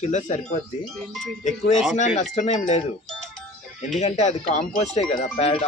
Kilo సరిపోద్ది. ఎక్కువ వేసినా నష్టం ఏం లేదు, ఎందుకంటే అది కాంపోస్టే కదా, ప్యాడ్.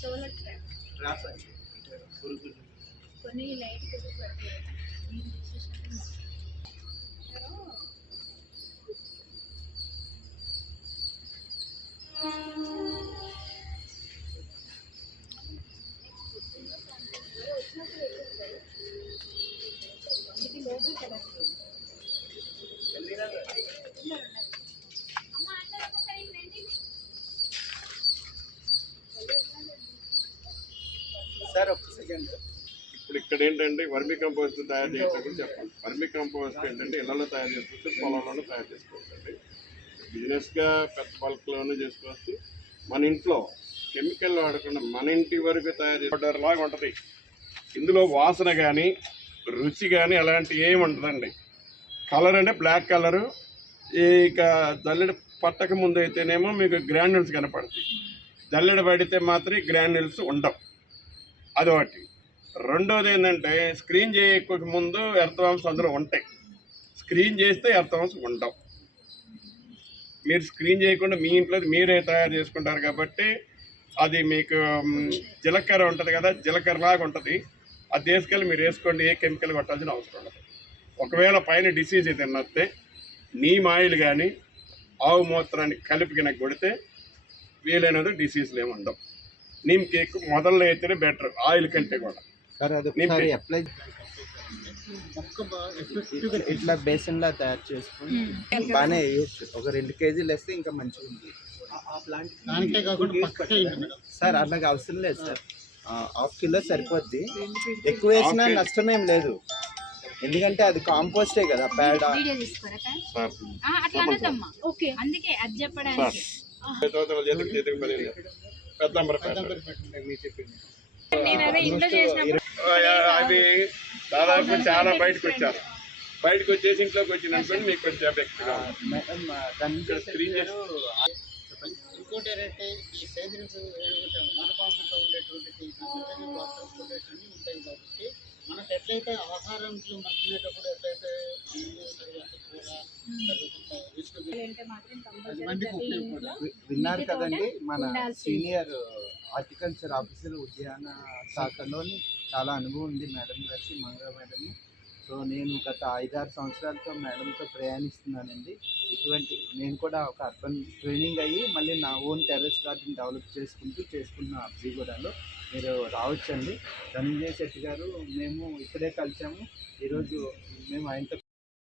సోలార్ ట్రాప్ కొన్ని లైట్ సార్ ఒక్క సెకండ్. ఇప్పుడు ఇక్కడ ఏంటంటే వర్మీ కంపోస్ట్ తయారు చేయడం చెప్పండి. వర్మీ కంపోస్ట్ ఏంటంటే ఇళ్లలో తయారు చేసుకోవచ్చు, పొలంలోనూ తయారు చేసుకోవచ్చు అండి. బిజినెస్గా పెద్ద బల్క్లోనూ చేసుకోవచ్చు. మన ఇంట్లో కెమికల్ వాడకుండా మన ఇంటి వరకు తయారు చేసుకోవడం ఉంటుంది. ఇందులో వాసన కానీ రుచి కానీ అలాంటి ఏమి ఉంటుందండి. కలర్ అంటే బ్లాక్ కలరు. ఇక జల్లెడ పట్టక ముందు అయితేనేమో మీకు గ్రాన్యుల్స్ కనపడతాయి, జల్లెడ పడితే మాత్రం గ్రాన్యుల్స్ ఉండవు. అదొకటి. రెండోది ఏంటంటే స్క్రీన్ చేయక ముందు ఎర్త్వామ్స్ అందులో ఉంటాయి, స్క్రీన్ చేస్తే ఎర్త్వామ్స్ ఉండవు. మీరు స్క్రీన్ చేయకుండా మీ ఇంట్లో మీరే తయారు చేసుకుంటారు కాబట్టి అది మీకు జీలకర్ర ఉంటుంది కదా, జీలకర్రలాగా ఉంటుంది. అది తీసుకెళ్ళి మీరు వేసుకోండి, ఏ కెమికల్ కొట్టాల్సిన అవసరం ఉండదు. ఒకవేళ పైన డిసీజ్ తిన్నస్తే నీమ్ ఆయిల్ కానీ ఆవు మూత్రాన్ని కలిపి కనుక కొడితే వీలైనది డిసీజ్లు ఏమి ఉండవు. నీమ్ కేక్ మొదల్లో అయితేనే బెటర్ ఆయిల్ కంటే కూడా. సార్ అది ఒకసారి అప్లై ఇట్లా బేసన్ లా తయారు చేసుకొని బాగానే వేయచ్చు. ఒక 2 కేజీలు వేస్తే ఇంకా మంచిగా ఉంది సార్. అలాగే అవసరం లేదు సార్, 1/2 కిలో సరిపోద్ది. ఎక్కువ వేసినా నష్టం ఏం లేదు, ఎందుకంటే అది కాంపోస్టే కదా, పేడ. అది దాదాపు చాలా బయటకు వచ్చారు. బయటకు వచ్చేసి ఇంట్లోకి వచ్చిన అనుకోండి మీకు కొంచెం ఎఫెక్ట్గా ఇంకోటి ఏంటంటే ఈ సేంద్రియ మనపాములో ఉండేటువంటి అన్నీ ఉంటాయి కాబట్టి మనకు ఎట్లయితే ఆహారంలో మనం తినేటప్పుడు ఎట్లయితే విన్నారు కదండి, మన సీనియర్ హార్టికల్చర్ ఆఫీసర్ ఉద్యాన శాఖలోని చాలా అనుభవం ఉంది మేడం గారికి, మంగళ మేడం. సో నేను గత 5-6 సంవత్సరాలతో మేడంతో ప్రయాణిస్తున్నానండి. ఇటువంటి నేను కూడా ఒక అర్బన్ ట్రైనింగ్ అయ్యి మళ్ళీ నా ఓన్ టెర్రస్ గార్డెన్ డెవలప్ చేసుకున్న అబ్జిగూడలో మీరు రావచ్చండి. ధనంజయ శెట్టి గారు మేము ఇప్పుడే కలిసాము. ఈరోజు మేము ఆయనతో